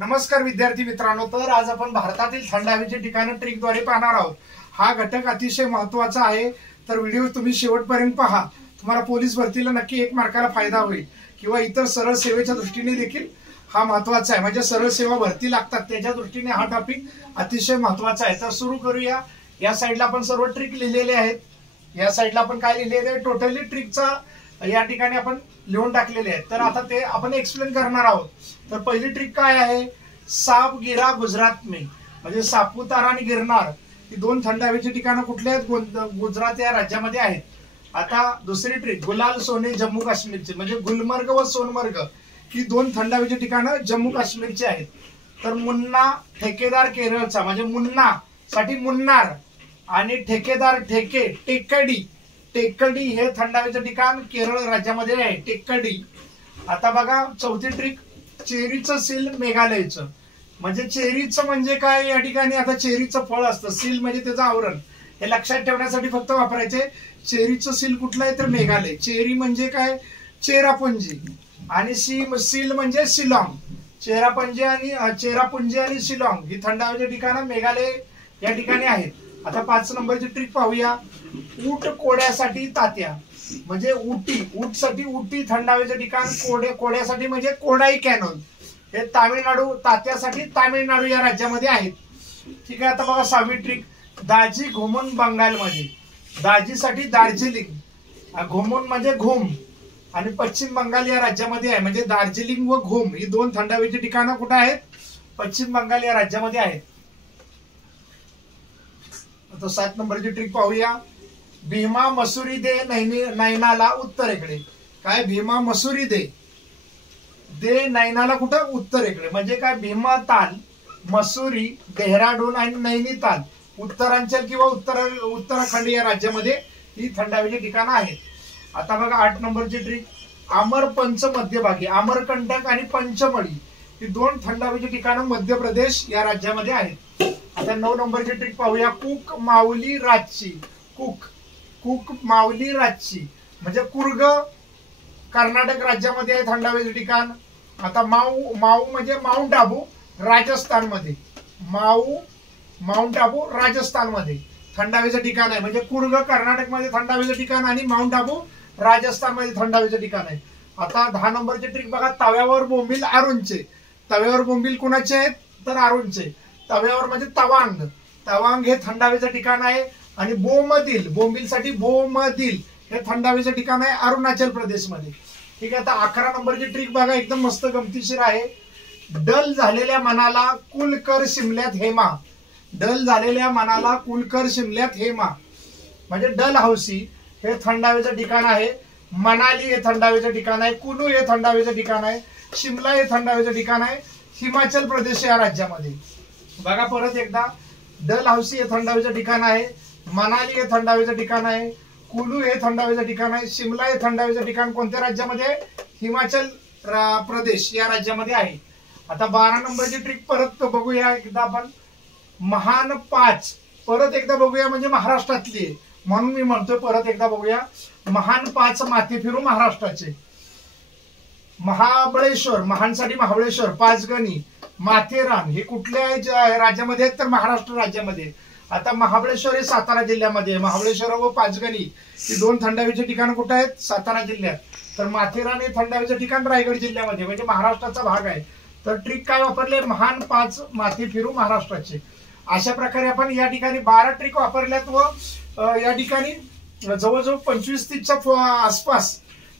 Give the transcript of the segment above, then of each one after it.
नमस्कार विद्यार्थी मित्रांनो, तर आज आपण भारतातील थंड हवेची ठिकाणं ट्रिकद्वारे पाहणार आहोत। हा घटक अतिशय महत्त्वाचा आहे, तर व्हिडिओ तुम्ही शेवटपर्यंत पहा। तुम्हाला पोलीस भरतीला नक्की 1 मार्काला फायदा होईल किंवा इतर सरळ सेवेच्या दृष्टीने देखील हा महत्त्वाचा आहे। म्हणजे सरळ सेवा भरती लागतात त्याच्या दृष्टीने हा टॉपिक अतिशय महत्त्वाचा आहे। तर सुरू करूया। या साइडला आपण सर्व ट्रिक लिहिलेले आहेत। या साइडला आपण काय लिहिलेले आहे, टोटली ट्रिकचा या ठिकाणी आपण लिहून टाकलेले आहेत। तर आता ते आपण एक्सप्लेन करणार आहोत। तर पहिली ट्रिक काय आहे, सापगिरा गुजरात में, म्हणजे सापुतारा आणि गिरनार ही 2 थंड हवेची ठिकाणं कुठले आहेत, गुजरात या राज्यामध्ये आहेत। आता दुसरी ट्रिक, गुलाल सोने जम्मू काश्मीरचे, म्हणजे गुलमर्ग व सोनमर्ग ही 2 थंड हवेची ठिकाणं जम्मू काश्मीरची आहेत। तर मुन्ना ठेकेदार केरळचा, म्हणजे मुन्ना साठी मुन्नार आणि ठेकेदार ठेके टेकडी, टेकडी हे थंड हवेचं ठिकाण केरळ राज्यामध्ये आहे, टेकडी। आता बघा चौथी ट्रिक, चेरीचं सील मेघालयचं, म्हणजे चेरीचं म्हणजे काय, या ठिकाणी आता चेरीचं फळ असतं, सील म्हणजे त्याचं आवरण, हे लक्षात ठेवण्यासाठी फक्त वापरायचे। चेरीचं सील कुठलं आहे तर मेघालय। चेरी म्हणजे काय, चेरापुंजी, आणि सील म्हणजे शिलाँग। चेरापुंजी आणि शिलाँग ही थंड हवेची ठिकाणं मेघालय या ठिकाणी आहेत। आता 5 नंबरची ट्रिक पाहूया, ऊट कोड्यासाठी तात्या, म्हणजे ऊट साठी उटी थंड हवेचं ठिकाण, कोड्यासाठी म्हणजे कोडाई कॅनॉन, हे तामिळनाडू, तात्यासाठी तामिळनाडू या राज्यामध्ये आहेत। ठीक आहे। आता बघा 6वी ट्रिक, दाजी घुमन बंगालमध्ये, दाजीसाठी दार्जिलिंग, घुमन म्हणजे घुम, आणि पश्चिम बंगाल या राज्यामध्ये आहे, म्हणजे दार्जिलिंग व घुम ही 2 थंड हवेची ठिकाणं कुठे आहेत, पश्चिम बंगाल या राज्यामध्ये आहेत। आता 7 नंबरची ट्रिक पाहूया, भीमा मसुरी दे नैनाला उत्तरेकडे, काय भीमा मसुरी दे नैनाला कुठं उत्तरेकडे, म्हणजे काय भीमा ताल, मसुरी, डेहराडून आणि नैनीताल उत्तरांचल किंवा उत्तराखंड या राज्यामध्ये ही थंड हवेची ठिकाणं आहेत। आता बघा 8 नंबरची ट्रिक, अमरपंच मध्यभागी, अमरकंटक आणि पंचमढी ही 2 थंड हवेची ठिकाणं मध्य प्रदेश या राज्यामध्ये आहेत। आता 9 नंबरची ट्रिक पाहूया, कुक माऊली राजची, कुक माऊली राजची, म्हणजे कुर्ग कर्नाटक राज्यामध्ये आहे थंड हवेचं ठिकाण। आता माऊ म्हणजे माउंट आबू राजस्थानमध्ये, माउंट आबू राजस्थानमध्ये थंड हवेचं ठिकाण आहे, म्हणजे कुर्ग कर्नाटकमध्ये थंड हवेचं ठिकाण आणि माउंट आबू राजस्थानमध्ये थंड हवेचं ठिकाण आहे। आता 10 नंबरची ट्रिक बघा, तव्यावर बोंबील अरुणचे, तव्यावर बोंबील कुणाचे आहेत तर अरुणचे, तव्यावर म्हणजे तवांग हे थंड हवेचं ठिकाण आहे, आणि बोंबीलसाठी बोमदिल हे थंड हवेचं ठिकाण आहे अरुणाचल प्रदेशमध्ये। ठीक आहे। आता 11 नंबरची ट्रिक बघा, एकदम मस्त गमतीशीर आहे, डल झालेल्या मनाला कुल कर शिमल्यात हेमा, डल झालेल्या मनाला कुल कर शिमल्यात हेमा, म्हणजे डल हौसी हे थंड हवेचं ठिकाण आहे, मनाली हे थंड हवेचं ठिकाण आहे, कुलू हे थंड हवेचं ठिकाण आहे, शिमला हे थंड हवेचं ठिकाण आहे हिमाचल प्रदेश या राज्यामध्ये। बघा परत एकदा, डल हौसी हे थंड हवेचं ठिकाण आहे, मनाली हे थंड हवेचं ठिकाण आहे, कुलू हे थंड हवेचं ठिकाण आहे, शिमला हे थंड हवेचं ठिकाण कोणत्या राज्यामध्ये आहे, हिमाचल प्रदेश या राज्यामध्ये आहे। आता 12 नंबरची ट्रिक परत बघूया एकदा आपण, महान 5 परत एकदा बघूया, म्हणजे महाराष्ट्रातली आहे म्हणून मी म्हणतोय परत एकदा बघूया, महान 5 माथे फिरू महाराष्ट्राचे, महाबळेश्वर, महानसाठी महाबळेश्वर, 5 गणी, माथेरान हे कुठल्या राज्यामध्ये आहेत तर महाराष्ट्र राज्यामध्ये। आता महाबळेश्वर हे सातारा जिल्ह्यामध्ये आहे, महाबळेश्वर व 5 गणी ही 2 थंड हवेचे ठिकाण कुठे आहेत, सातारा जिल्ह्यात, तर माथेरान हे थंड हवेचं ठिकाण रायगड जिल्ह्यामध्ये, म्हणजे महाराष्ट्राचा भाग आहे। तर ट्रिक काय वापरले, महान 5 माथे फिरू महाराष्ट्राचे। अशा प्रकारे आपण या ठिकाणी 12 ट्रिक वापरल्यात व या ठिकाणी जवळजवळ 25-30च्या आसपास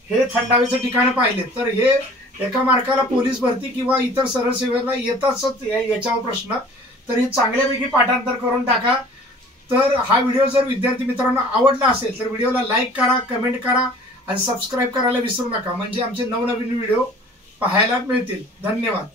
हे थंड हवेचं ठिकाण पाहिले। तर हे 1 मार्काला पोलीस भरती किंवा इतर सरळ सेवेला येतातच याच्यावर प्रश्न, तर हे चांगल्यापैकी पाठांतर करून टाका। तर हा व्हिडिओ जर विद्यार्थी मित्रांनो आवडला असेल तर व्हिडिओला लाईक करा, कमेंट करा आणि सबस्क्राईब करायला विसरू नका, म्हणजे आमचे नवनवीन व्हिडिओ पाहायला मिळतील। धन्यवाद।